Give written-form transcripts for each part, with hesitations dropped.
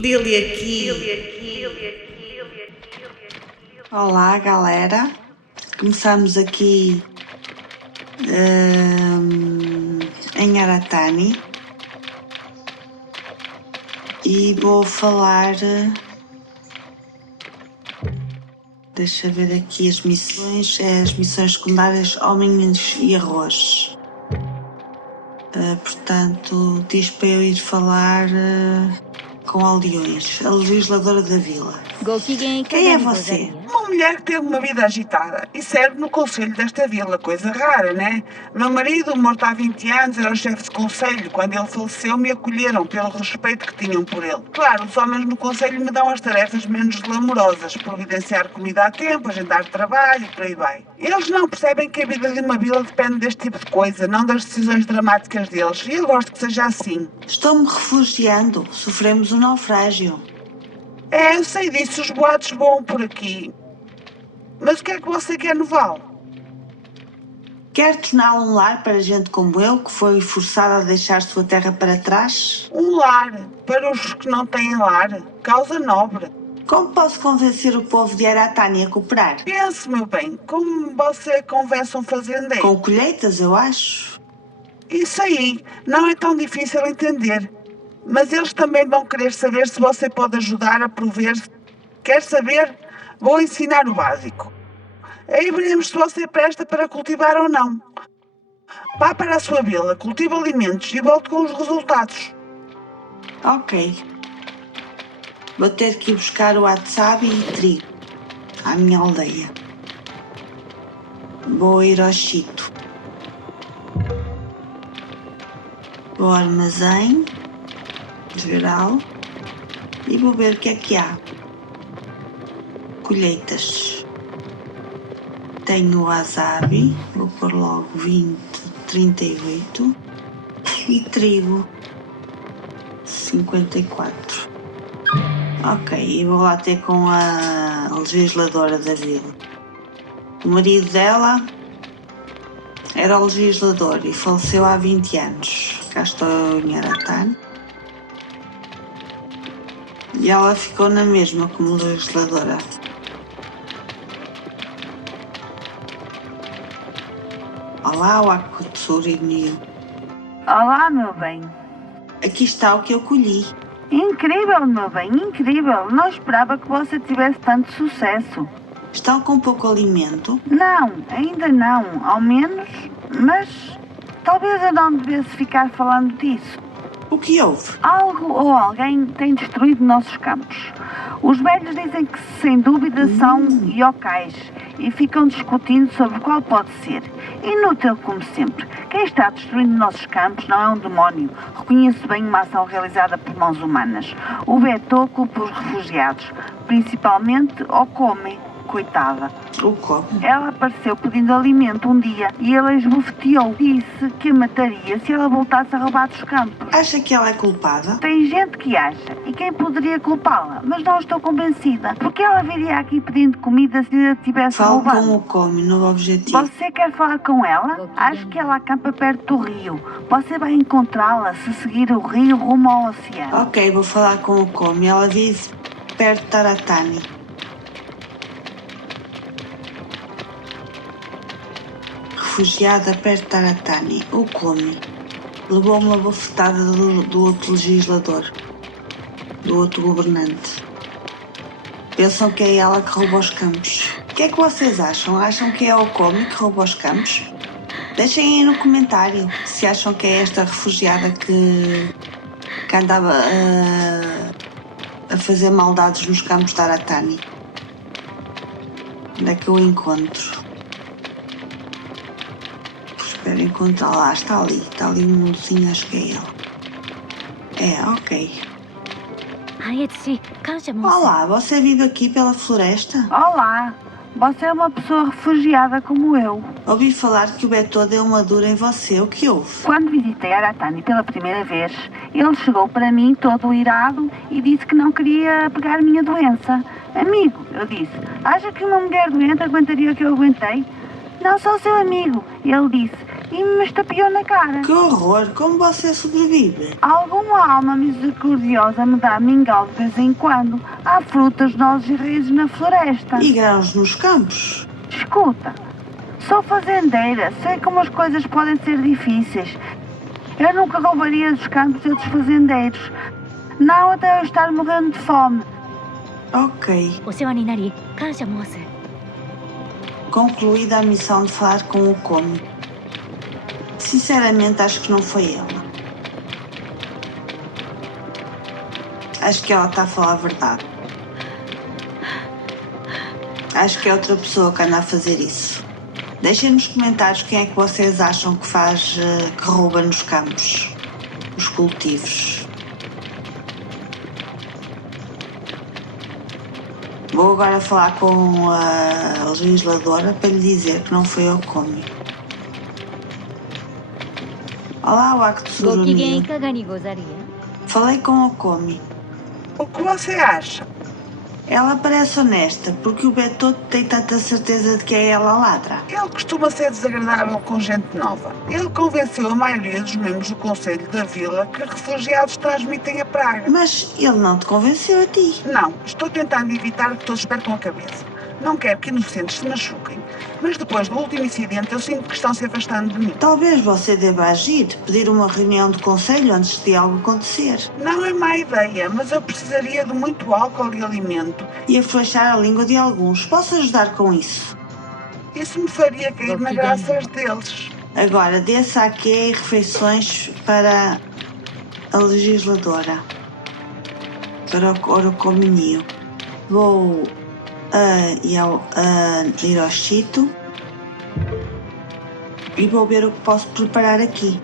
Lili aqui. Olá, galera. Começamos aqui em Aratani e vou falar. Deixa ver aqui as missões secundárias Homens e Arroz. Portanto, diz para eu ir falar com aldeões, a legisladora da vila. Quem é você? Uma mulher que teve uma vida agitada e serve no conselho desta vila, coisa rara, né? Meu marido, morto há 20 anos, era o chefe de conselho. Quando ele faleceu, me acolheram pelo respeito que tinham por ele. Claro, os homens no conselho me dão as tarefas menos glamurosas, providenciar comida a tempo, agendar trabalho e por aí vai. Eles não percebem que a vida de uma vila depende deste tipo de coisa, não das decisões dramáticas deles. E eu gosto que seja assim. Estou-me refugiando. Sofremos um naufrágio. É, eu sei disso, os boatos voam por aqui. Mas o que é que você quer no Val? Quer torná-lo um lar para gente como eu, que foi forçada a deixar sua terra para trás? Um lar, para os que não têm lar, causa nobre. Como posso convencer o povo de Aratani a cooperar? Pense, meu bem, como você convence um fazendeiro? Com colheitas, eu acho. Isso aí, não é tão difícil entender. Mas eles também vão querer saber se você pode ajudar a prover. Quer saber? Vou ensinar o básico. Aí veremos se você presta para cultivar ou não. Vá para a sua vila, cultive alimentos e volte com os resultados. Ok. Vou ter que ir buscar o wasabi e trigo à minha aldeia. Vou ir ao Chito. Vou ao armazém geral e vou ver o que é que há. Colheitas. Tenho wasabi, vou pôr logo 20, 38 e trigo 54. Ok, e vou lá ter com a legisladora da vila. O marido dela era o legislador e faleceu há 20 anos. Cá estou eu em Aratani. E ela ficou na mesma como legisladora. Olá, Wakutsuri Nio. Olá, meu bem. Aqui está o que eu colhi. Incrível, meu bem, incrível. Não esperava que você tivesse tanto sucesso. Estão com pouco alimento? Não, ainda não, ao menos, mas talvez eu não devesse ficar falando disso. O que houve? Algo ou alguém tem destruído nossos campos. Os velhos dizem que sem dúvida são yokais e ficam discutindo sobre qual pode ser. Inútil como sempre. Quem está destruindo nossos campos não é um demónio. Reconheço bem uma ação realizada por mãos humanas. O Beto culpa os refugiados, principalmente Okome. Coitada. O como? Ela apareceu pedindo alimento um dia e ele a esbofeteou. Disse que a mataria se ela voltasse a roubar dos campos. Acha que ela é culpada? Tem gente que acha, e quem poderia culpá-la, mas não estou convencida. Porque ela viria aqui pedindo comida se a tivesse Falo roubado. com o Come no objetivo. Você quer falar com ela? Acho que ela acampa perto do rio. Você vai encontrá-la se seguir o rio rumo ao oceano. Ok, vou falar com o Come. Ela vive perto de Aratani. Refugiada perto de Aratani. O Come levou uma bofetada do outro legislador, do outro governante. Pensam que é ela que rouba os campos. O que é que vocês acham? Acham que é o Come que rouba os campos? Deixem aí no comentário se acham que é esta refugiada que andava a fazer maldades nos campos de Aratani. Onde é que eu encontro? Espero encontrá-la. Está ali um mundozinho, acho que é ela. É, ok. Olá, você vive aqui pela floresta? Olá, você é uma pessoa refugiada como eu. Ouvi falar que o Beto deu uma dura em você. O que houve? Quando visitei Aratani pela primeira vez, ele chegou para mim todo irado e disse que não queria pegar minha doença. Amigo, eu disse, acha que uma mulher doente aguentaria o que eu aguentei? Não sou seu amigo, ele disse, e me estapeou na cara. Que horror! Como você sobrevive? Alguma alma misericordiosa me dá mingau de vez em quando. Há frutas, nozes e raízes na floresta. E grãos nos campos? Escuta, sou fazendeira, sei como as coisas podem ser difíceis. Eu nunca roubaria dos campos de outros fazendeiros. Não até eu estar morrendo de fome. Ok. お世話になり感謝申す。 Concluída a missão de falar com o Come. Sinceramente, acho que não foi ela. Acho que ela está a falar a verdade. Acho que é outra pessoa que anda a fazer isso. Deixem nos comentários quem é que vocês acham que faz, que rouba nos campos, os cultivos. Vou agora falar com a legisladora para lhe dizer que não foi eu que comi. Olá, o Acto ご機嫌い Surunil. かがにござるや。 Falei com o Come. O que você acha? Ela parece honesta, porque o Beto tem tanta certeza de que é ela a ladra. Ele costuma ser desagradável com gente nova. Ele convenceu a maioria dos membros do Conselho da Vila que refugiados transmitem a praga. Mas ele não te convenceu a ti. Não, estou tentando evitar que todos percam a cabeça. Não quero que inocentes se machuquem. Mas depois do último incidente, eu sinto que estão se afastando de mim. Talvez você deva agir, pedir uma reunião de conselho antes de algo acontecer. Não é má ideia, mas eu precisaria de muito álcool e alimento. E afrouxar a língua de alguns. Posso ajudar com isso? Isso me faria cair na graças deles. Agora, dê saque e refeições para a legisladora. Para o Orocominio. Vou ir ao Chito e vou ver o que posso preparar aqui.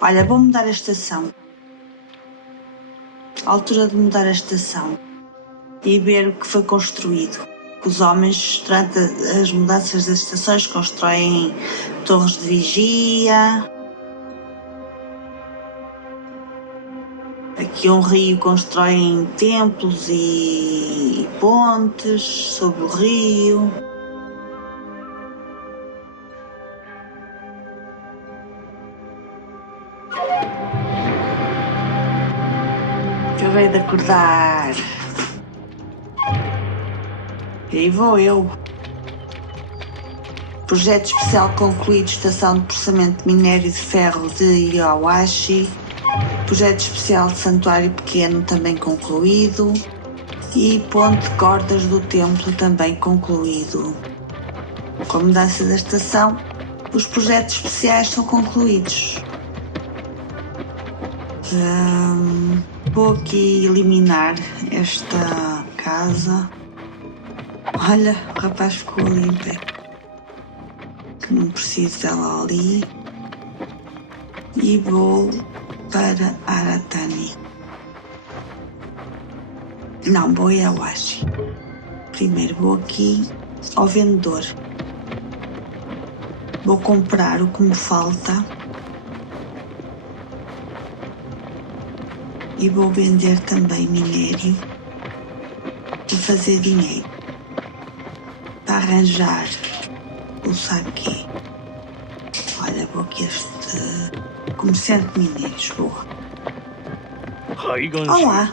Olha, vou mudar a estação. A altura de mudar a estação e ver o que foi construído. Os homens, durante as mudanças das estações, constroem torres de vigia. Aqui um rio constroem templos e pontes sobre o rio. Acabei de acordar. E aí vou eu. Projeto especial concluído, estação de processamento de minério de ferro de Iwashi. Projeto especial de santuário pequeno também concluído. E ponte de cordas do templo também concluído. Com a mudança da estação, os projetos especiais são concluídos. Vou aqui eliminar esta casa. Olha, o rapaz ficou ali em pé. Que não preciso dela ali. E vou para Aratani. Não, vou a Iwashi. Primeiro vou aqui ao vendedor. Vou comprar o que me falta. E vou vender também minério e fazer dinheiro para arranjar o saque. Olha, vou aqui este comerciante de minérios, boa. Olá.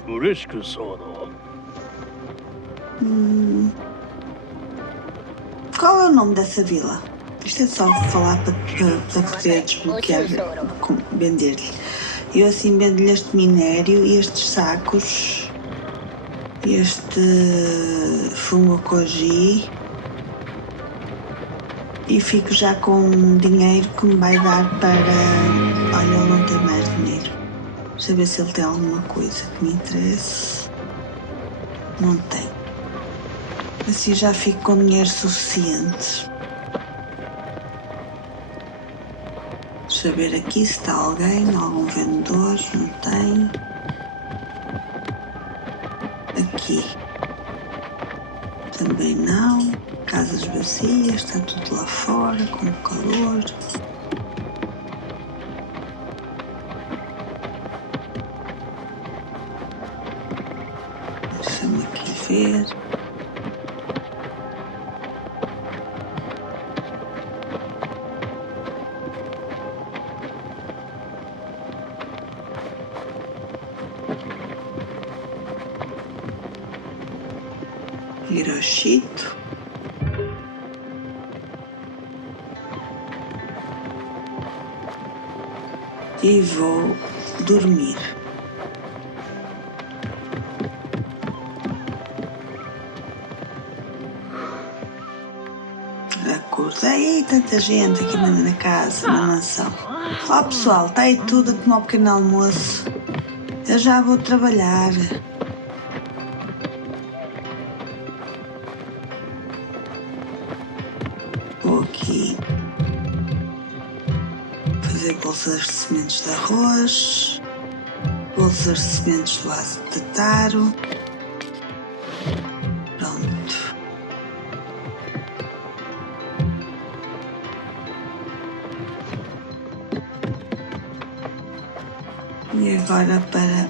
Qual é o nome dessa vila? Isto é só falar para poder desbloquear, vender-lhe. Eu assim vendo-lhe este minério e estes sacos, este fungo koji, e fico já com dinheiro que me vai dar para... Olha, ele não tem mais dinheiro. Deixa eu ver se ele tem alguma coisa que me interesse. Não tem. Assim já fico com dinheiro suficiente. Deixa eu ver aqui se está alguém, algum vendedor, não tem. Aqui também não. Casas vazias, está tudo lá fora, com calor. Deixa-me aqui ver. Hiroshito. E vou dormir. Acordei, tanta gente aqui na casa, na mansão. Ó pessoal, está aí tudo a tomar um pequeno almoço. Eu já vou trabalhar. Vou aqui fazer bolsas de sementes de arroz, bolsas de sementes do aze de taro. Pronto. E agora para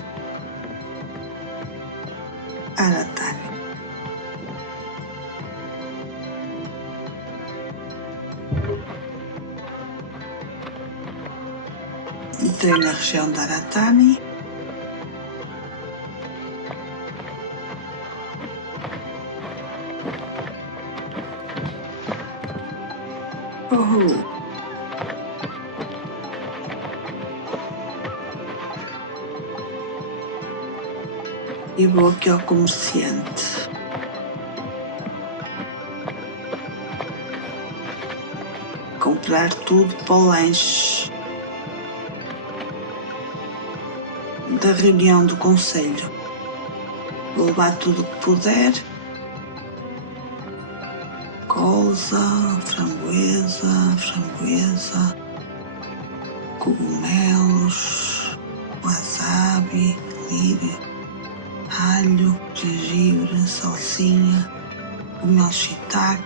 Aratani. Entrei na região de Aratani. E vou aqui ao comerciante. Comprar tudo para o lanche da reunião do conselho. Vou levar tudo o que puder. Colza, framboesa, cogumelos, wasabi, lírio, alho, gengibre, salsinha, o mel shiitake.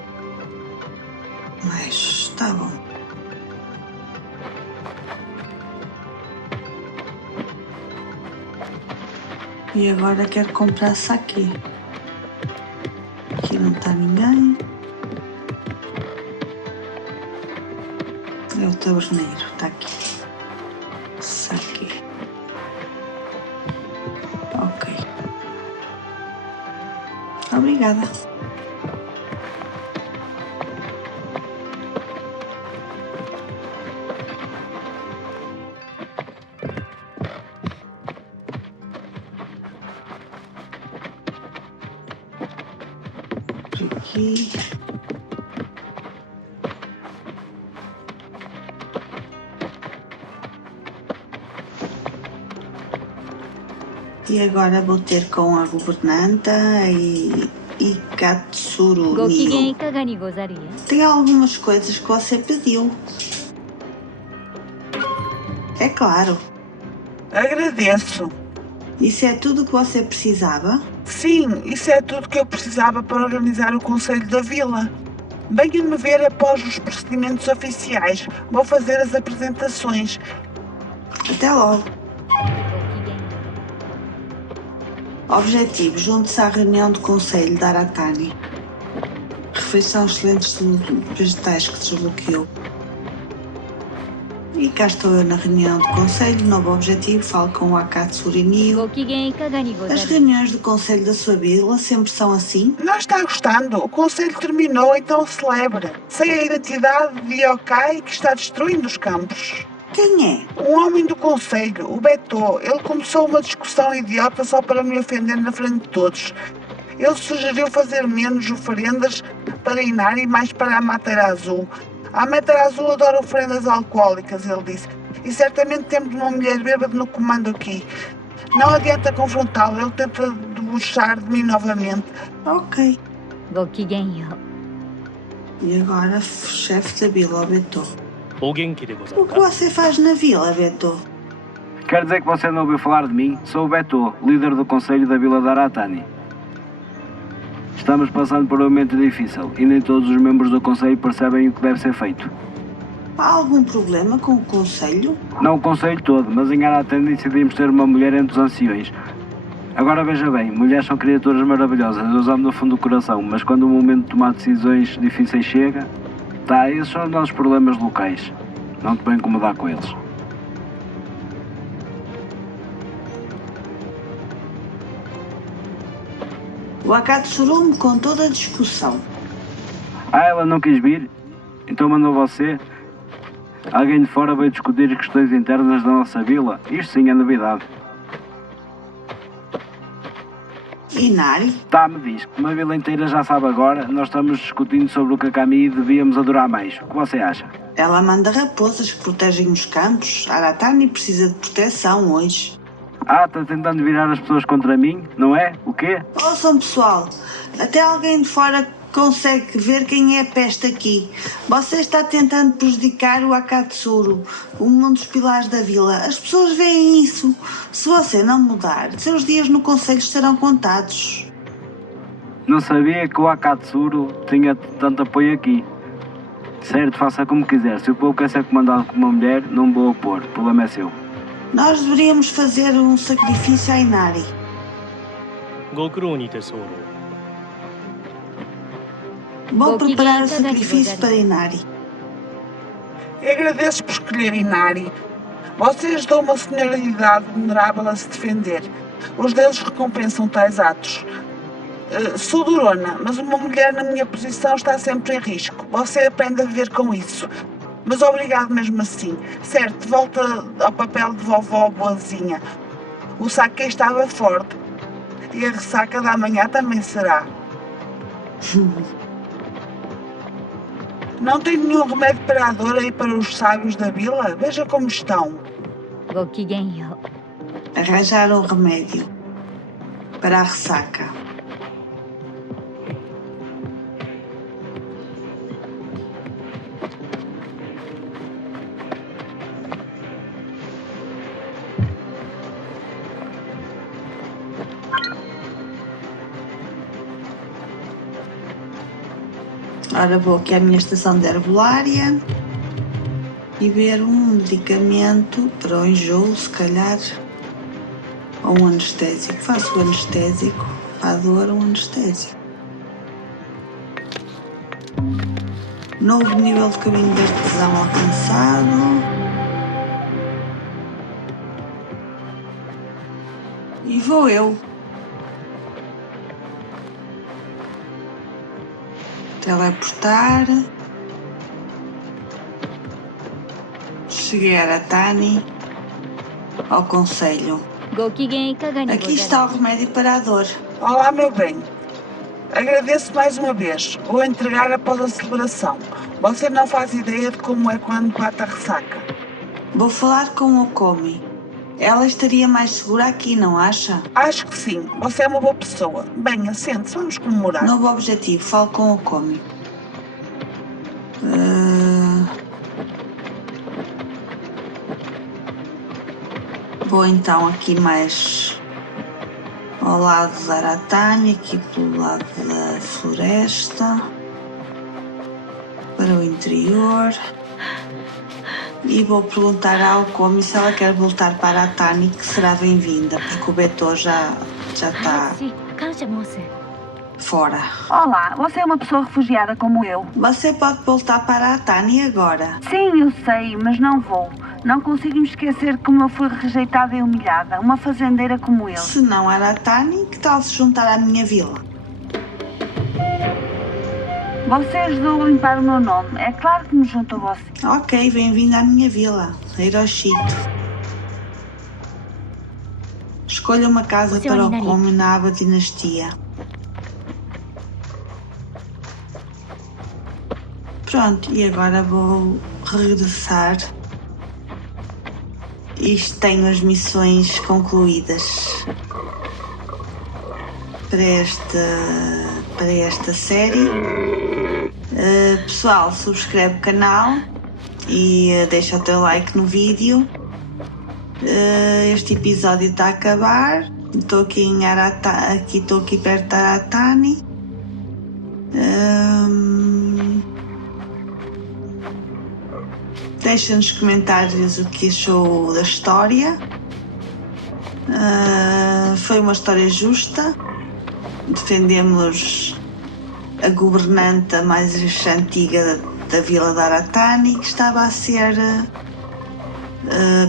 Mas está bom. E agora quero comprar saquê. Aqui não está ninguém. É o taberneiro, está aqui. Saquê. Ok. Obrigada. Por aqui. E agora vou ter com a governanta e Katsuru ご機嫌 Nio. いかがにござるや Tem algumas coisas que você pediu. É claro. Agradeço. Isso é tudo o que você precisava? Sim, isso é tudo que eu precisava para organizar o Conselho da Vila. Venha-me ver após os procedimentos oficiais. Vou fazer as apresentações. Até logo. ご機嫌 Objetivo: junte-se à reunião do Conselho de Aratani. Refeição excelentes de vegetais que desbloqueou. E cá estou eu na reunião do Conselho. Novo objetivo: falo com o Akatsuri Nio. ご機嫌いかがにござ As る reuniões do Conselho da sua vila sempre são assim? Não está gostando? O Conselho terminou, então celebre. Sei a identidade de Yokai que está destruindo os campos. Quem é? Um homem do Conselho, o Beto, ele começou uma discussão idiota só para me ofender na frente de todos. Ele sugeriu fazer menos oferendas para Inari e mais para a Mateira Azul. A Mateira Azul adora oferendas alcoólicas, ele disse. E certamente temos uma mulher bêbada no comando aqui. Não adianta confrontá-lo, ele tenta debochar de mim novamente. Ok. ご機嫌よ E agora, chefe da vila, Beto. お元気でござ O る que か você faz na vila, Beto? Quer dizer que você não ouviu falar de mim? Sou o Beto, líder do Conselho da Vila de Aratani. Estamos passando por um momento difícil e nem todos os membros do Conselho percebem o que deve ser feito. Há algum problema com o Conselho? Não o Conselho todo, mas em Aratani decidimos ter uma mulher entre os anciões. Agora veja bem, mulheres são criaturas maravilhosas, eu as amo no fundo do coração, mas quando o momento de tomar decisões difíceis chega, esses são os nossos problemas locais. Não te vou incomodar com eles. O Akatsuru me contou da discussão. Ah, ela não quis vir? Então mandou você? Alguém de fora veio discutir questões internas da nossa vila? Isto sim é novidade. Inari? Tá, me diz, uma vila inteira já sabe agora, nós estamos discutindo sobre o Kakami devíamos adorar mais. O que você acha? Ela manda raposas que protegem os campos. Aratani precisa de proteção hoje. Ah, está tentando virar as pessoas contra mim, não é? O quê? Ouçam, pessoal, até alguém de fora consegue ver quem é a peste aqui. Você está tentando prejudicar o Akatsuru, um dos pilares da vila. As pessoas veem isso. Se você não mudar, seus dias no conselho estarão contados. Não sabia que o Akatsuru tinha tanto apoio aqui. Certo, faça como quiser. Se o povo quer ser comandado por uma mulher, não vou opor. O problema é seu. Nós deveríamos fazer um sacrifício a Inari. ご苦労にて候。 Vou Goki preparar o Genka sacrifício Gani para Inari. E agradeço por escolher Inari. Você ajudou uma senhora de idade vulnerável a se defender. Os deuses recompensam tais atos. Sou durona, mas uma mulher na minha posição está sempre em risco. Você aprende a viver com isso. Mas obrigado mesmo assim. Certo, volta ao papel de vovó boazinha. O saque estava forte. E a ressaca da manhã também será. Não tem nenhum remédio para a dor aí para os sábios da vila? Veja como estão. ごきげんよ Arranjar um remédio para a ressaca. Ora, vou aqui à minha estação de herbolária e ver um medicamento para o enjoo, se calhar, ou um anestésico. Faço o anestésico, para a dor, um anestésico. Novo nível de caminho de artesão alcançado. E vou eu. Teleportar. Cheguei a Aratani, ao conselho. ごきげんいかがにござ Aqui る está o remédio para a dor. Olá, meu bem. Agradeço mais uma vez. Vou entregar após a celebração. Você não faz ideia de como é quando bate a ressaca. Vou falar com Okomi. Ela estaria mais segura aqui, não acha? Acho que sim. Você é uma boa pessoa. Bem, assente, vamos comemorar. Novo objetivo, falo com Okomi. Vou então aqui mais ao lado da Aratani, aqui pelo lado da floresta, para o interior. E vou perguntar ao Okomi se ela quer voltar para a Aratani, que será bem-vinda, porque o Beto já está し感謝申す fora. Olá, você é uma pessoa refugiada como eu. Você pode voltar para a Aratani agora. Sim, eu sei, mas não vou. Não consigo me esquecer como eu fui rejeitada e humilhada. Uma fazendeira como ele. Se não a Aratani, que tal se juntar à minha vila? Você ajudou a limpar o meu nome. É claro que me junto a você. Ok, bem-vindo à minha vila, Hiroshito. Escolha uma casa Você para o Oninari. Okomi na aba Dinastia. Pronto, e agora vou regressar. Isto tenho as missões concluídas para esta série. Pessoal, subscreve o canal e deixa o teu like no vídeo. Este episódio está a acabar. Estou aqui em estou aqui perto da Aratani. Deixa nos comentários o que achou da história. Foi uma história justa. Defendemos a governanta mais antiga da vila de Aratani, que estava a ser,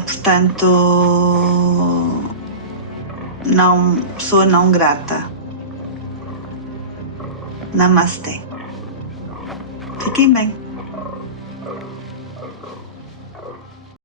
portanto, pessoa não grata. Namastê. Fiquem bem.